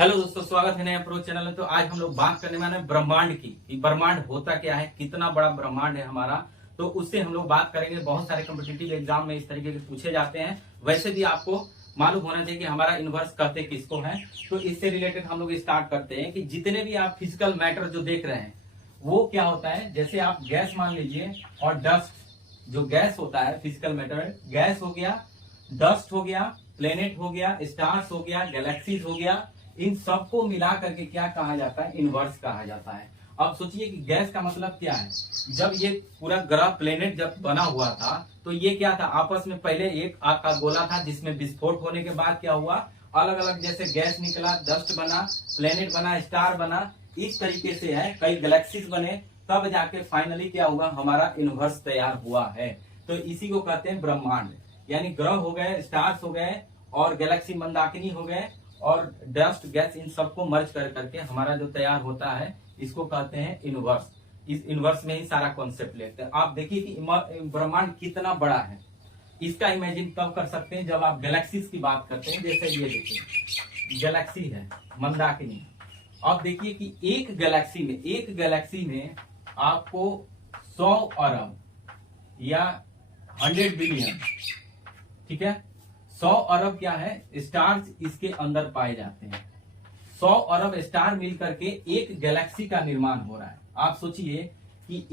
Hello दोस्तों, स्वागत है नए अप्रोच चैनल में। तो आज हम लोग बात करने वाले हैं ब्रह्मांड की कि ब्रह्मांड होता क्या है, कितना बड़ा ब्रह्मांड है हमारा। तो उससे हम लोग बात करेंगे। बहुत सारे कॉम्पिटिटिव एग्जाम में इस तरीके के पूछे जाते हैं। वैसे भी आपको मालूम होना चाहिए कि हमारा यूनिवर्स कहते किसको है। तो इससे रिलेटेड हम लोग स्टार्ट करते हैं कि जितने भी आप फिजिकल मैटर जो देख रहे हैं वो क्या होता है। जैसे आप गैस मान लीजिए और डस्ट, जो गैस होता है फिजिकल मैटर, गैस हो गया, डस्ट हो गया, प्लेनेट हो गया, स्टार्स हो गया, गैलेक्सीज हो गया, इन सबको मिला करके क्या कहा जाता है, यूनिवर्स कहा जाता है। अब सोचिए कि गैस का मतलब क्या है। जब ये पूरा ग्रह प्लेनेट जब बना हुआ था तो ये क्या था, आपस में पहले एक आग का गोला था जिसमें विस्फोट होने के बाद क्या हुआ, अलग अलग जैसे गैस निकला, डस्ट बना, प्लेनेट बना, स्टार बना, इस तरीके से है, कई गैलेक्सीज बने, तब जाके फाइनली क्या हुआ, हमारा यूनिवर्स तैयार हुआ है। तो इसी को कहते हैं ब्रह्मांड। यानी ग्रह हो गए, स्टार्स हो गए और गैलेक्सी मंदाकिनी हो गए और डस्ट गैस, इन सबको मर्ज कर करके हमारा जो तैयार होता है इसको कहते हैं यूनिवर्स। इस यूनिवर्स में ही सारा कॉन्सेप्ट लेते हैं। आप देखिए कि ब्रह्मांड कितना बड़ा है। इसका इमेजिन कब कर सकते हैं, जब आप गैलेक्सीज की बात करते हैं। जैसे ये देखिए गैलेक्सी है मंदाकिनी। अब देखिए कि एक गैलेक्सी में आपको 100 अरब या 100 बिलियन, ठीक है, 100 अरब क्या है, स्टार्स इसके अंदर पाए जाते हैं। 100 अरब स्टार मिलकर के एक गैलेक्सी का निर्माण हो रहा है। आप सोचिए कि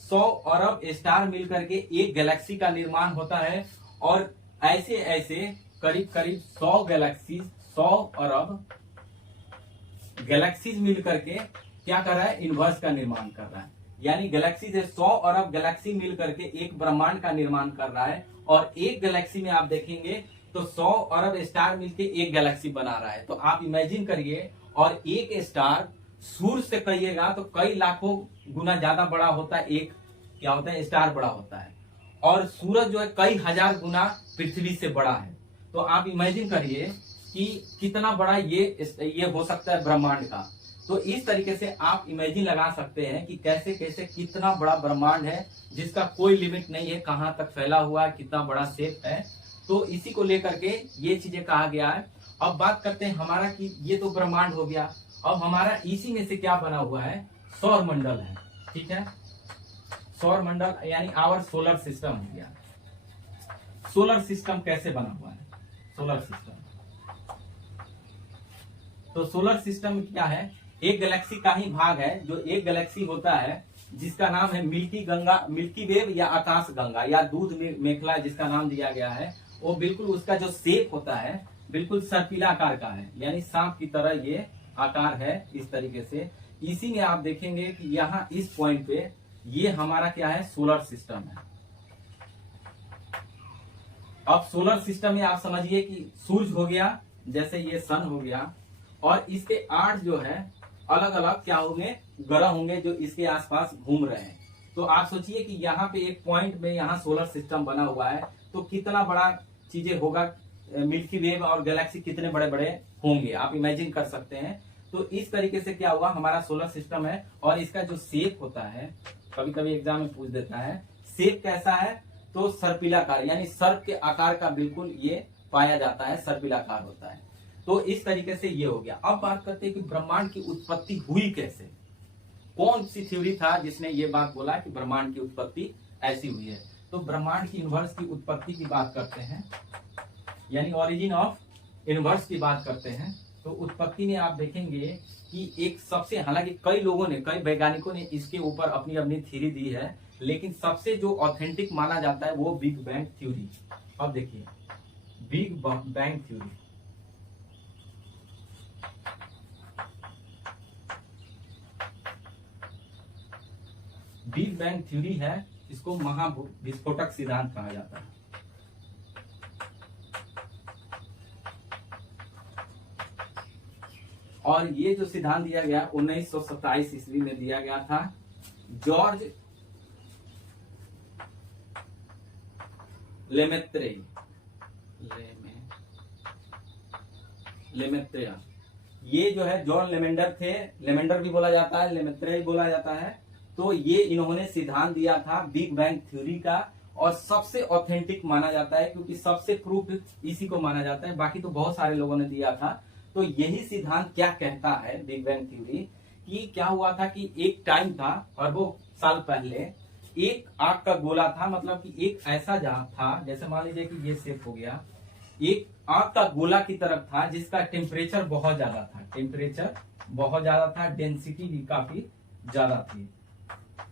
100 अरब स्टार मिलकर के एक गैलेक्सी का निर्माण होता है और ऐसे ऐसे करीब करीब 100 गैलेक्सी, 100 अरब गैलेक्सीज मिलकर के क्या कर रहा है, यूनिवर्स का निर्माण कर रहा है। यानी गैलेक्सी से 100 अरब गैलेक्सी मिलकर के एक ब्रह्मांड का निर्माण कर रहा है। और एक गैलेक्सी में आप देखेंगे तो 100 अरब स्टार मिलके एक गैलेक्सी बना रहा है। तो आप इमेजिन करिए, और एक स्टार सूर्य से कहिएगा तो कई लाखों गुना ज्यादा बड़ा होता है। एक क्या होता है, स्टार बड़ा होता है, और सूरज जो है कई हजार गुना पृथ्वी से बड़ा है। तो आप इमेजिन करिए कि कितना बड़ा ये हो सकता है ब्रह्मांड का। तो इस तरीके से आप इमेजिन लगा सकते हैं कि कैसे कैसे कितना बड़ा ब्रह्मांड है जिसका कोई लिमिट नहीं है, कहां तक फैला हुआ है, कितना बड़ा शेप है। तो इसी को लेकर के ये चीजें कहा गया है। अब बात करते हैं हमारा कि ये तो ब्रह्मांड हो गया। अब हमारा इसी में से क्या बना हुआ है, सौर मंडल है, ठीक है। सौर मंडल यानी आवर सोलर सिस्टम हो गया। सोलर सिस्टम कैसे बना हुआ है, सोलर सिस्टम, तो सोलर सिस्टम क्या है, एक गैलेक्सी का ही भाग है। जो एक गैलेक्सी होता है जिसका नाम है मिल्की वेव या आकाश गंगा या दूध मेखला जिसका नाम दिया गया है, वो बिल्कुल उसका जो शेप होता है बिल्कुल सर्पिला आकार का है, यानी सांप की तरह ये आकार है इस तरीके से। इसी में आप देखेंगे कि यहाँ इस पॉइंट पे ये हमारा क्या है, सोलर सिस्टम है। अब सोलर सिस्टम में आप समझिए कि सूर्य हो गया, जैसे ये सन हो गया, और इसके 8 जो है अलग अलग क्या होंगे, ग्रह होंगे जो इसके आसपास घूम रहे हैं। तो आप सोचिए कि यहाँ पे एक पॉइंट में यहाँ सोलर सिस्टम बना हुआ है, तो कितना बड़ा चीजें होगा, मिल्की वेव और गैलेक्सी कितने बड़े बड़े होंगे, आप इमेजिन कर सकते हैं। तो इस तरीके से क्या हुआ, हमारा सोलर सिस्टम है। और इसका जो शेप होता है, कभी कभी एग्जाम में पूछ देता है शेप कैसा है, तो सर्पिलाकार, यानी सर्प के आकार का बिल्कुल ये पाया जाता है, सर्पिलाकार होता है। तो इस तरीके से ये हो गया। अब बात करते हैं कि ब्रह्मांड की उत्पत्ति हुई कैसे। कौन सी थ्योरी था जिसने ये बात बोला कि ब्रह्मांड की उत्पत्ति ऐसी हुई है। तो ब्रह्मांड की यूनिवर्स की उत्पत्ति की बात करते हैं, यानी ओरिजिन ऑफ यूनिवर्स की बात करते हैं। तो उत्पत्ति में आप देखेंगे कि एक सबसे, हालांकि कई लोगों ने, कई वैज्ञानिकों ने इसके ऊपर अपनी अपनी थ्योरी दी है, लेकिन सबसे जो ऑथेंटिक माना जाता है वो बिग बैंग थ्योरी। अब देखिए big bang theory, big bang theory है, इसको महाविस्फोटक सिद्धांत कहा जाता है। और ये जो सिद्धांत दिया गया 1927 ईस्वी में दिया गया था। जॉर्ज लेमेत्रे, ये जो है जॉन लेमेंडर थे, लेमेंडर भी बोला जाता है, लेमेत्रे भी बोला जाता है। तो ये इन्होंने सिद्धांत दिया था बिग बैंग थ्योरी का, और सबसे ऑथेंटिक माना जाता है क्योंकि सबसे प्रूफ इसी को माना जाता है। बाकी तो बहुत सारे लोगों ने दिया था। तो तो यही सिद्धांत क्या कहता है बिग बैंग थ्योरी, कि क्या हुआ था कि एक टाइम था अरबों साल पहले, एक आग का गोला था, मतलब कि एक ऐसा जहां था, जैसे मान लीजिए कि ये शेप हो गया, एक आग का गोला की तरफ था जिसका टेम्परेचर बहुत ज्यादा था, टेम्परेचर बहुत ज्यादा था, डेंसिटी भी काफी ज्यादा थी।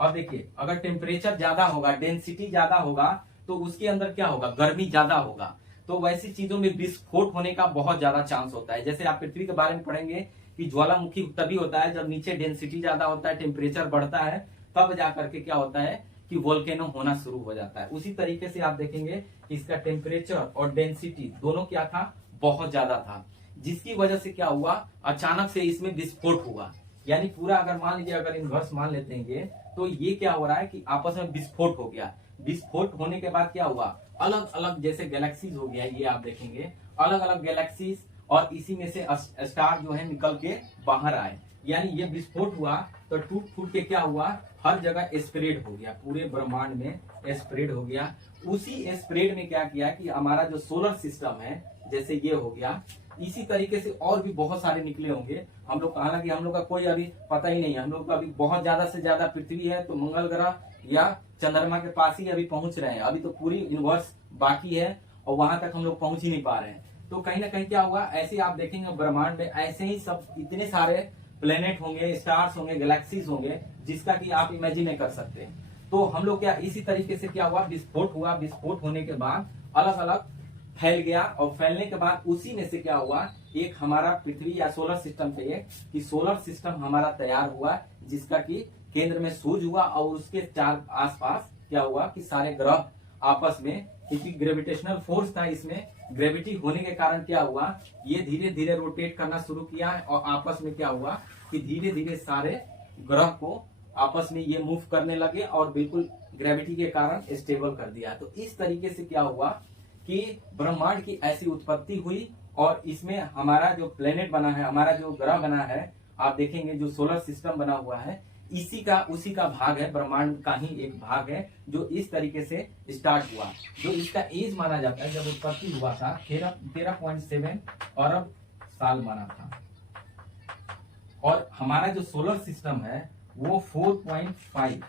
अब देखिए, अगर टेम्परेचर ज्यादा होगा, डेंसिटी ज्यादा होगा, तो उसके अंदर क्या होगा, गर्मी ज्यादा होगा, तो वैसी चीजों में विस्फोट होने का बहुत ज्यादा चांस होता है। जैसे आप पृथ्वी के बारे में पढ़ेंगे कि ज्वालामुखी तभी होता है जब नीचे डेंसिटी ज्यादा होता है, टेम्परेचर बढ़ता है, तब जाकर के क्या होता है कि वोल्केनो होना शुरू हो जाता है। उसी तरीके से आप देखेंगे कि इसका टेम्परेचर और डेंसिटी दोनों क्या था, बहुत ज्यादा था, जिसकी वजह से क्या हुआ, अचानक से इसमें विस्फोट हुआ। यानी पूरा अगर मान लीजिए, अगर इनवर्स मान लेते हैं तो ये क्या हो रहा है कि आपस में विस्फोट हो गया। विस्फोट होने के बाद क्या हुआ, अलग अलग जैसे गैलेक्सीज हो गया, ये आप देखेंगे अलग अलग गैलेक्सीज, और इसी में से स्टार जो है निकल के बाहर आए। यानी ये विस्फोट हुआ तो टूट फूट के क्या हुआ, हर जगह स्प्रेड हो गया, पूरे ब्रह्मांड में स्प्रेड हो गया। उसी स्प्रेड में क्या किया कि हमारा जो सोलर सिस्टम है, जैसे ये हो गया, इसी तरीके से और भी बहुत सारे निकले होंगे। हम लोग, हालांकि हम लोग का कोई अभी पता ही नहीं है, हम लोग का अभी बहुत ज्यादा से ज्यादा पृथ्वी है, तो मंगल ग्रह या चंद्रमा के पास ही अभी पहुंच रहे हैं, अभी तो पूरी यूनिवर्स बाकी है और वहां तक हम लोग पहुंच ही नहीं पा रहे हैं। तो कहीं ना कहीं क्या हुआ, ऐसे आप देखेंगे ब्रह्मांड में ऐसे ही सब इतने सारे प्लेनेट होंगे, स्टार्स होंगे, गैलेक्सीज होंगे, जिसका कि आप इमेजिन नहीं कर सकते। तो हम लोग क्या, इसी तरीके से क्या हुआ, विस्फोट हुआ, विस्फोट होने के बाद अलग अलग फैल गया, और फैलने के बाद उसी में से क्या हुआ, एक हमारा पृथ्वी या सोलर सिस्टम चाहिए कि सोलर सिस्टम हमारा तैयार हुआ, जिसका कि केंद्र में सूर्य हुआ, और उसके चार आसपास क्या हुआ कि सारे ग्रह आपस में, क्योंकि ग्रेविटेशनल फोर्स था इसमें, ग्रेविटी होने के कारण क्या हुआ, ये धीरे धीरे रोटेट करना शुरू किया, और आपस में क्या हुआ कि धीरे धीरे सारे ग्रह को आपस में ये मूव करने लगे, और बिल्कुल ग्रेविटी के कारण स्टेबल कर दिया। तो इस तरीके से क्या हुआ कि ब्रह्मांड की ऐसी उत्पत्ति हुई, और इसमें हमारा जो प्लेनेट बना है, हमारा जो ग्रह बना है, आप देखेंगे जो सोलर सिस्टम बना हुआ है, उसी का भाग है, ब्रह्मांड का ही एक भाग है, जो इस तरीके से स्टार्ट हुआ। जो इसका एज माना जाता है, जब उत्पत्ति हुआ था 13.7 अरब साल माना था, और हमारा जो सोलर सिस्टम है वो 4.5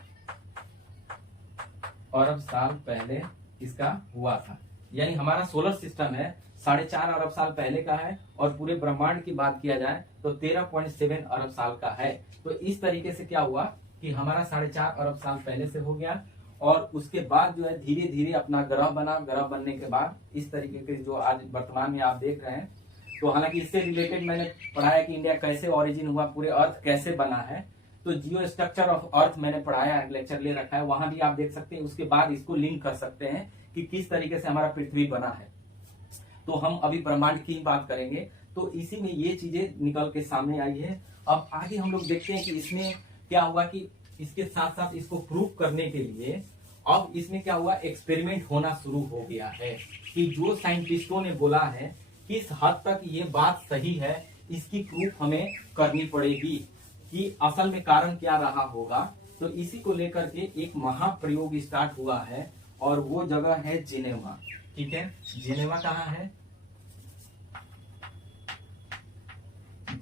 अरब साल पहले इसका हुआ था। यानी हमारा सोलर सिस्टम है 4.5 अरब साल पहले का है, और पूरे ब्रह्मांड की बात किया जाए तो 13.7 अरब साल का है। तो इस तरीके से क्या हुआ कि हमारा 4.5 अरब साल पहले से हो गया, और उसके बाद जो है धीरे धीरे अपना ग्रह बना। ग्रह बनने के बाद इस तरीके के जो आज वर्तमान में आप देख रहे हैं, तो हालांकि इससे रिलेटेड मैंने पढ़ाया कि इंडिया कैसे ओरिजिन हुआ, पूरे अर्थ कैसे बना है, तो जियो स्ट्रक्चर ऑफ अर्थ मैंने पढ़ाया है, लेक्चर ले रखा है, वहां भी आप देख सकते हैं। उसके बाद इसको लिंक कर सकते हैं कि किस तरीके से हमारा पृथ्वी बना है। तो हम अभी ब्रह्मांड की ही बात करेंगे, तो इसी में ये चीजें निकल के सामने आई है। अब आगे हम लोग देखते हैं कि इसमें क्या हुआ कि इसके साथ साथ इसको प्रूव करने के लिए अब इसमें क्या हुआ, एक्सपेरिमेंट होना शुरू हो गया है कि जो साइंटिस्टों ने बोला है किस हद तक ये बात सही है, इसकी प्रूफ हमें करनी पड़ेगी कि असल में कारण क्या रहा होगा। तो इसी को लेकर के एक महाप्रयोग स्टार्ट हुआ है, और वो जगह है जिनेवा। ठीक है, जिनेवा कहाँ है,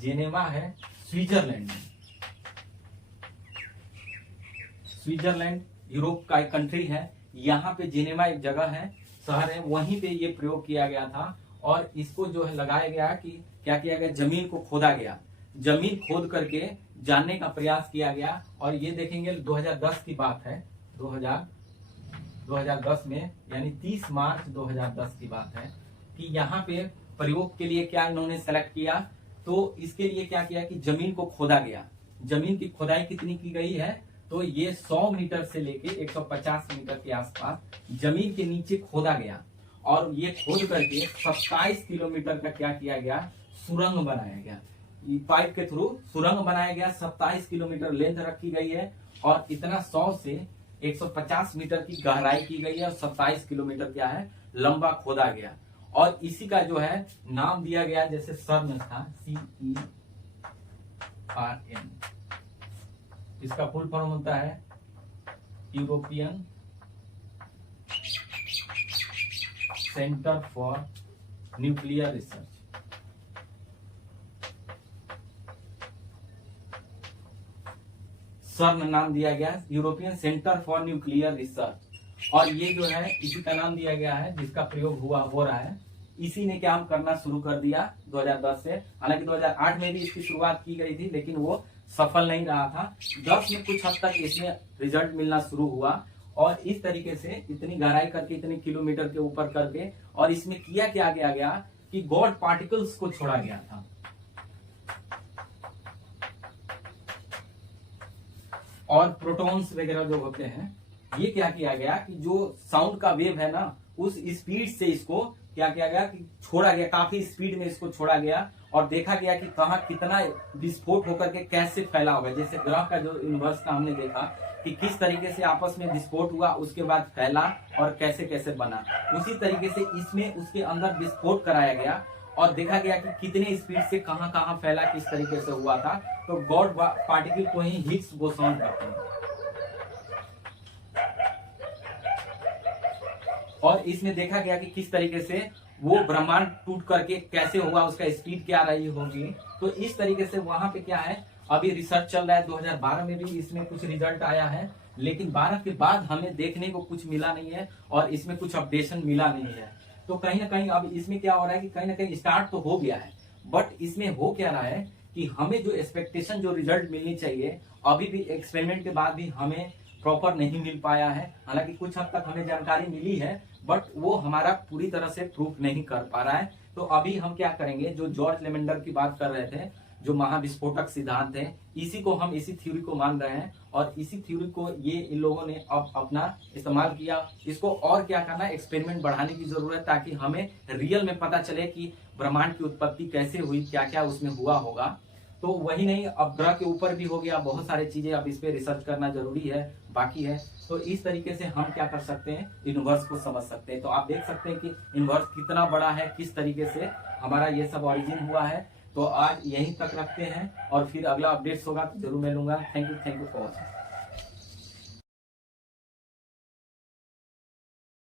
जिनेवा है स्विट्जरलैंड में। स्विट्जरलैंड यूरोप का एक कंट्री है, यहाँ पे जिनेवा एक जगह है, शहर है, वहीं पे ये प्रयोग किया गया था। और इसको जो है लगाया गया कि क्या किया गया, जमीन को खोदा गया, जमीन खोद करके जानने का प्रयास किया गया। और ये देखेंगे 2010 की बात है, 2010 में, यानी 30 मार्च 2010 की बात है कि यहाँ पे प्रयोग के लिए क्या इन्होंने सेलेक्ट किया, तो इसके लिए क्या किया कि जमीन को खोदा गया। जमीन की खोदाई कितनी की गई है, तो ये 100 मीटर से लेके 150 मीटर के आसपास जमीन के नीचे खोदा गया, और ये खोद करके 27 किलोमीटर का क्या किया गया, सुरंग बनाया गया। पाइप के थ्रू सुरंग बनाया गया, 27 किलोमीटर लेंथ रखी गई है, और इतना 100 से 150 मीटर की गहराई की गई है, और 27 किलोमीटर क्या है, लंबा खोदा गया। और इसी का जो है नाम दिया गया, जैसे CERN था, CERN, इसका फुल फॉर्म होता है European centre for nuclear research. सर्न नाम दिया गया है, European centre for nuclear research. और ये जो है इसी का नाम दिया गया है जिसका प्रयोग हो रहा है। इसी ने काम करना शुरू कर दिया 2010 से। हालांकि 2008 में भी इसकी शुरुआत की गई थी, लेकिन वो सफल नहीं रहा था। 10 में कुछ हद तक इसमें रिजल्ट मिलना शुरू हुआ, और इस तरीके से इतनी गहराई करके, इतनी किलोमीटर के ऊपर करके, और इसमें किया क्या गया कि गॉड पार्टिकल्स को छोड़ा गया था। और प्रोटॉन्स वगैरह जो होते हैं, ये क्या किया गया कि जो साउंड का वेव है ना, उस स्पीड से इसको क्या किया गया कि छोड़ा गया, काफी स्पीड में इसको छोड़ा गया, और देखा गया कि कहाँ कितना विस्फोट होकर के कैसे फैला होगा। जैसे ग्रह का जो यूनिवर्स का हमने देखा कि किस तरीके से आपस में विस्फोट हुआ, उसके बाद फैला और कैसे कैसे बना, उसी तरीके से इसमें उसके अंदर विस्फोट कराया गया और देखा गया कि कितने स्पीड से कहाँ कहाँ फैला, किस तरीके से हुआ था। तो गॉड पार्टिकल को ही हिग्स बोसॉन कहते हैं। और इसमें देखा गया कि किस तरीके से वो ब्रह्मांड टूट करके कैसे हुआ, उसका स्पीड क्या रही होगी। तो इस तरीके से वहां पे क्या है, अभी रिसर्च चल रहा है। 2012 में भी इसमें कुछ रिजल्ट आया है, लेकिन 12 के बाद हमें देखने को कुछ मिला नहीं है और इसमें कुछ अपडेशन मिला नहीं है। तो कहीं ना कहीं अब इसमें क्या हो रहा है कि कहीं ना कहीं स्टार्ट तो हो गया है, बट इसमें हो क्या रहा है कि हमें जो एक्सपेक्टेशन, जो रिजल्ट मिलनी चाहिए, अभी भी एक्सपेरिमेंट के बाद भी हमें प्रॉपर नहीं मिल पाया है। हालांकि कुछ हद तक हमें जानकारी मिली है, बट वो हमारा पूरी तरह से प्रूफ नहीं कर पा रहा है। तो अभी हम क्या करेंगे, जो जॉर्ज लेमेंडर की बात कर रहे थे, जो महाविस्फोटक सिद्धांत है, इसी को हम, इसी थ्योरी को मान रहे हैं, और इसी थ्योरी को ये इन लोगों ने अब अपना इस्तेमाल किया। इसको और क्या करना है, एक्सपेरिमेंट बढ़ाने की जरूरत है, ताकि हमें रियल में पता चले कि ब्रह्मांड की उत्पत्ति कैसे हुई, क्या क्या उसमें हुआ होगा। तो वही नहीं, अब ग्रह के ऊपर भी हो गया, बहुत सारी चीजें अब इस पे रिसर्च करना जरूरी है, बाकी है। तो इस तरीके से हम क्या कर सकते हैं, यूनिवर्स को समझ सकते हैं। तो आप देख सकते हैं कि यूनिवर्स कितना बड़ा है, किस तरीके से हमारा ये सब ओरिजिन हुआ है। तो आज यहीं तक रखते हैं, और फिर अगला अपडेट्स होगा तो जरूर मिलूंगा। Thank you for watching.